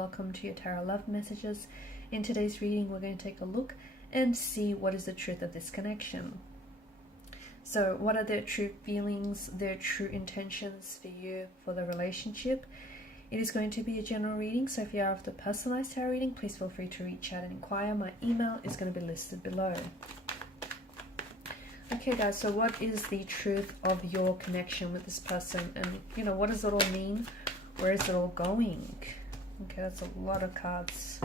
welcome to your Tarot Love Messages. In today's reading, we're going to take a look and see what is the truth of this connection. So what are their true feelings, their true intentions for you, for the relationship? It is going to be a general reading, so if you are after personalized tarot reading, please feel free to reach out and inquire. My email is going to be listed below. Okay guys, so what is the truth of your connection with this person? And what does it all mean? Where is it all going? Okay, that's a lot of cards.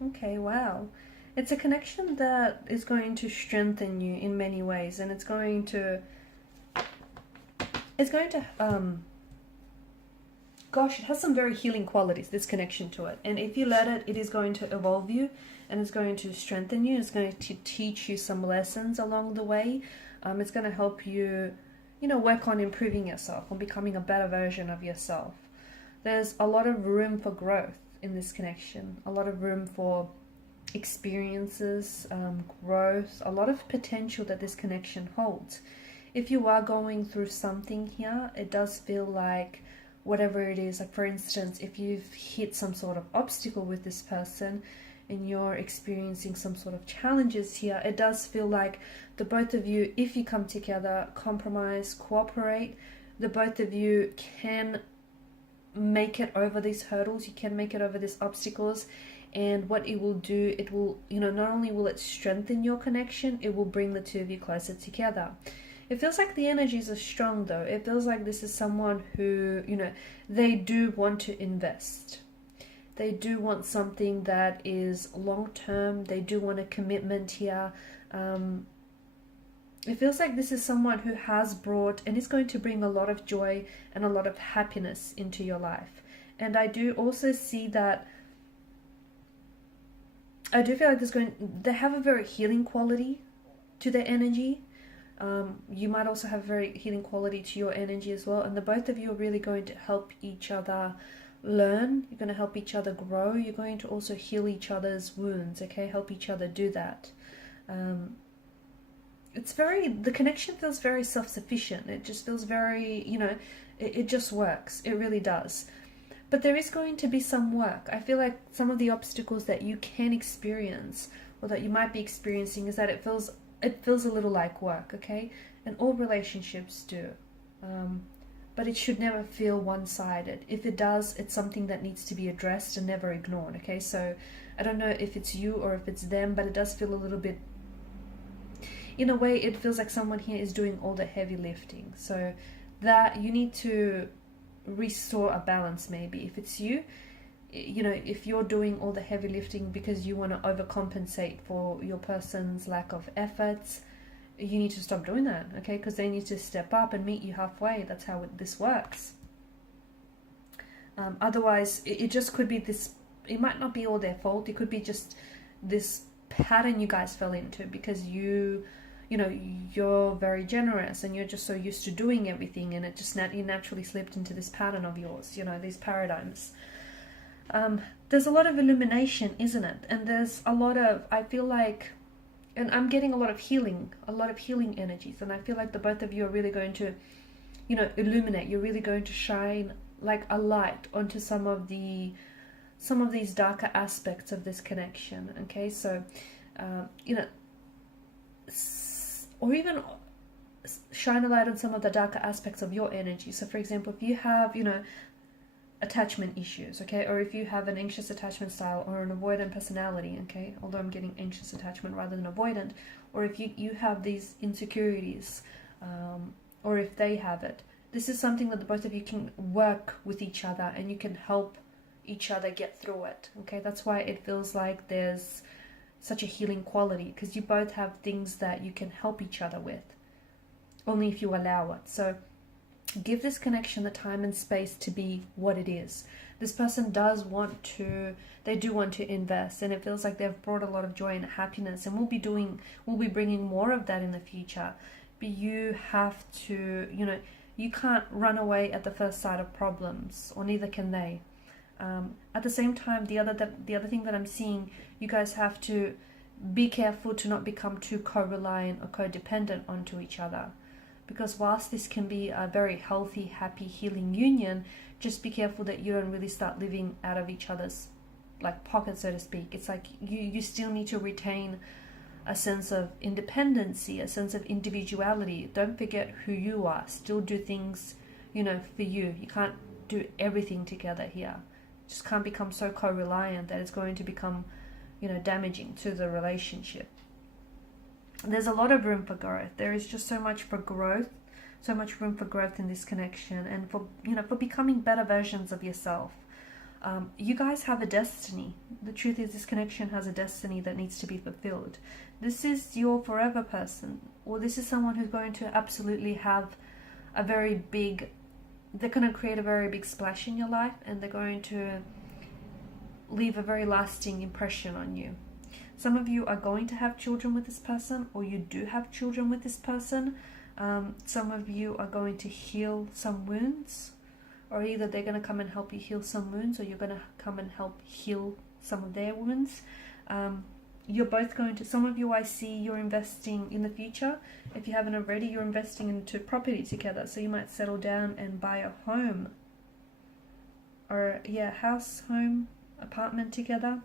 Okay, wow. It's a connection that is going to strengthen you in many ways, and it's going to gosh, it has some very healing qualities, this connection to it. And if you let it, it is going to evolve you, and it's going to strengthen you. It's going to teach you some lessons along the way. It's going to help you, work on improving yourself, on becoming a better version of yourself. There's a lot of room for growth in this connection, a lot of room for experiences, growth, a lot of potential that this connection holds. If you are going through something here, it does feel like whatever it is, like for instance, if you've hit some sort of obstacle with this person and you're experiencing some sort of challenges here, it does feel like the both of you, if you come together, compromise, cooperate, the both of you can make it over these hurdles, you can make it over these obstacles. And what it will do, it will, not only will it strengthen your connection, it will bring the two of you closer together. It feels like the energies are strong though. It feels like this is someone who, they do want to invest. They do want something that is long-term. They do want a commitment here. It feels like this is someone who has brought and is going to bring a lot of joy and a lot of happiness into your life. And I do also see that, I do feel like they have a very healing quality to their energy. You might also have a very healing quality to your energy as well. And the both of you are really going to help each other learn. You're going to help each other grow. You're going to also heal each other's wounds, okay? Help each other do that. The connection feels very self-sufficient. It just feels very, it just works. It really does. But there is going to be some work. I feel like some of the obstacles that you can experience or that you might be experiencing is that it feels a little like work, okay? And all relationships do. But it should never feel one-sided. If it does, it's something that needs to be addressed and never ignored, okay? So I don't know if it's you or if it's them, but it does feel a little bit, in a way, it feels like someone here is doing all the heavy lifting. So that you need to restore a balance maybe. If it's you, if you're doing all the heavy lifting because you want to overcompensate for your person's lack of efforts, you need to stop doing that, okay? Because they need to step up and meet you halfway. That's how this works. Otherwise, it just could be this, it might not be all their fault. It could be just this pattern you guys fell into because you're very generous and you're just so used to doing everything, and it just you naturally slipped into this pattern of yours, these paradigms. There's a lot of illumination, isn't it? And there's a lot of, I feel like, and I'm getting a lot of healing energies, and I feel like the both of you are really going to, illuminate. You're really going to shine like a light onto some of these darker aspects of this connection, okay? So, or even shine a light on some of the darker aspects of your energy. So for example, if you have, attachment issues, okay, or if you have an anxious attachment style or an avoidant personality, okay, although I'm getting anxious attachment rather than avoidant, or if you have these insecurities, or if they have it, this is something that the both of you can work with each other and you can help each other get through it, okay? That's why it feels like there's such a healing quality, because you both have things that you can help each other with, only if you allow it. So Give this connection the time and space to be what it is. This person does want to, they do want to invest, and it feels like they've brought a lot of joy and happiness, and we'll be bringing more of that in the future. But you have to, you can't run away at the first sight of problems, or neither can they. At the same time, the other thing that I'm seeing, you guys have to be careful to not become too co-reliant or codependent onto each other. Because whilst this can be a very healthy, happy, healing union, just be careful that you don't really start living out of each other's pocket, so to speak. It's like you still need to retain a sense of independency, a sense of individuality. Don't forget who you are. Still do things, for you. You can't do everything together here. Just can't become so co-reliant that it's going to become, damaging to the relationship. There's a lot of room for growth. There is just so much for growth, so much room for growth in this connection, and for becoming better versions of yourself. You guys have a destiny. The truth is, this connection has a destiny that needs to be fulfilled. This is your forever person, or this is someone who's going to absolutely have a very big, they're going to create a very big splash in your life, and they're going to leave a very lasting impression on you. Some of you are going to have children with this person, or you do have children with this person. Some of you are going to heal some wounds, or either they're going to come and help you heal some wounds, or you're going to come and help heal some of their wounds. You're both going to, some of you, I see you're investing in the future. If you haven't already, you're investing into property together. So you might settle down and buy a home, or house, home, apartment together.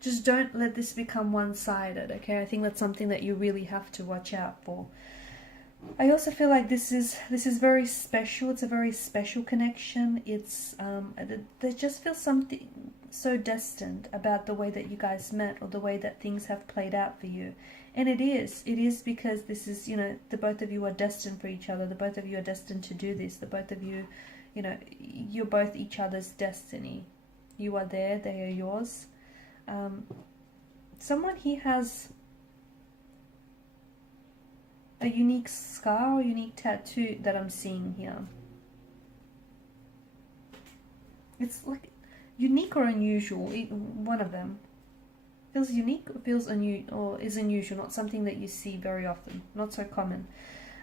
Just don't let this become one-sided, okay? I think that's something that you really have to watch out for. I also feel like this is very special. It's a very special connection. It's there just feels something so destined about the way that you guys met, or the way that things have played out for you. And it is because this is, the both of you are destined for each other. The both of you are destined to do this. The both of you, you're both each other's destiny. You are there, they are yours. Someone here has a unique scar or unique tattoo that I'm seeing here. It's like unique or unusual, one of them. Feels unique or feels or is unusual, not something that you see very often, not so common.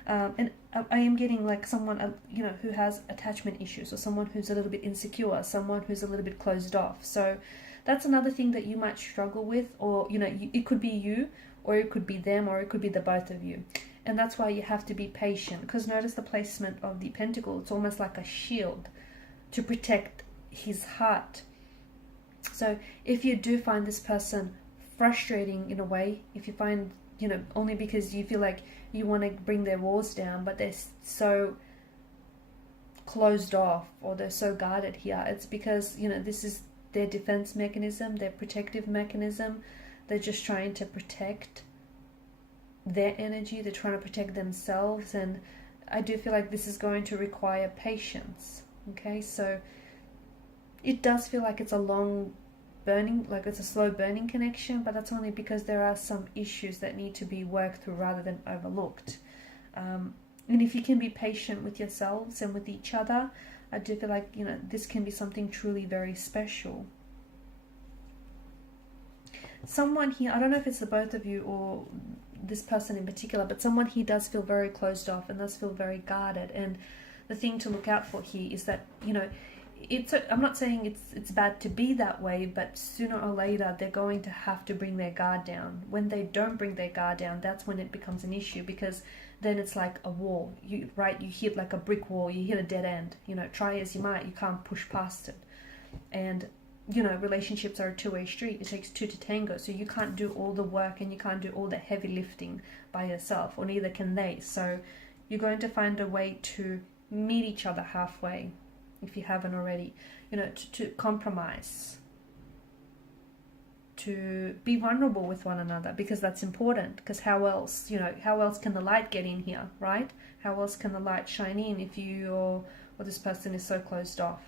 And I am getting like someone, who has attachment issues, or someone who's a little bit insecure, someone who's a little bit closed off. So that's another thing that you might struggle with, or, it could be you, or it could be them, or it could be the both of you. And that's why you have to be patient, because notice the placement of the pentacle. It's almost like a shield to protect his heart. So if you do find this person frustrating in a way, if you find, only because you feel like you want to bring their walls down, but they're so closed off, or they're so guarded here, it's because, this is their defense mechanism, their protective mechanism. They're just trying to protect their energy. They're trying to protect themselves. And I do feel like this is going to require patience. Okay, so it does feel like it's a long burning, like it's a slow burning connection, but that's only because there are some issues that need to be worked through rather than overlooked. And if you can be patient with yourselves and with each other, I do feel like, this can be something truly very special. Someone here, I don't know if it's the both of you or this person in particular, but someone here does feel very closed off and does feel very guarded. And the thing to look out for here is that, I'm not saying it's bad to be that way, but sooner or later they're going to have to bring their guard down. When they don't bring their guard down, that's when it becomes an issue, because then it's like a wall. You hit like a brick wall, you hit a dead end. Try as you might, you can't push past it. And relationships are a two-way street. It takes two to tango. So you can't do all the work and you can't do all the heavy lifting by yourself, or neither can they. So you're going to find a way to meet each other halfway, if you haven't already, to compromise, to be vulnerable with one another, because that's important. Because how else can the light get in here, right? How else can the light shine in if you or this person is so closed off?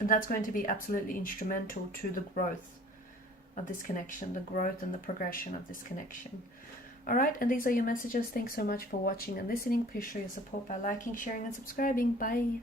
And that's going to be absolutely instrumental to the growth of this connection, the growth and the progression of this connection. All right, and these are your messages. Thanks so much for watching and listening. Please show your support by liking, sharing, and subscribing. Bye.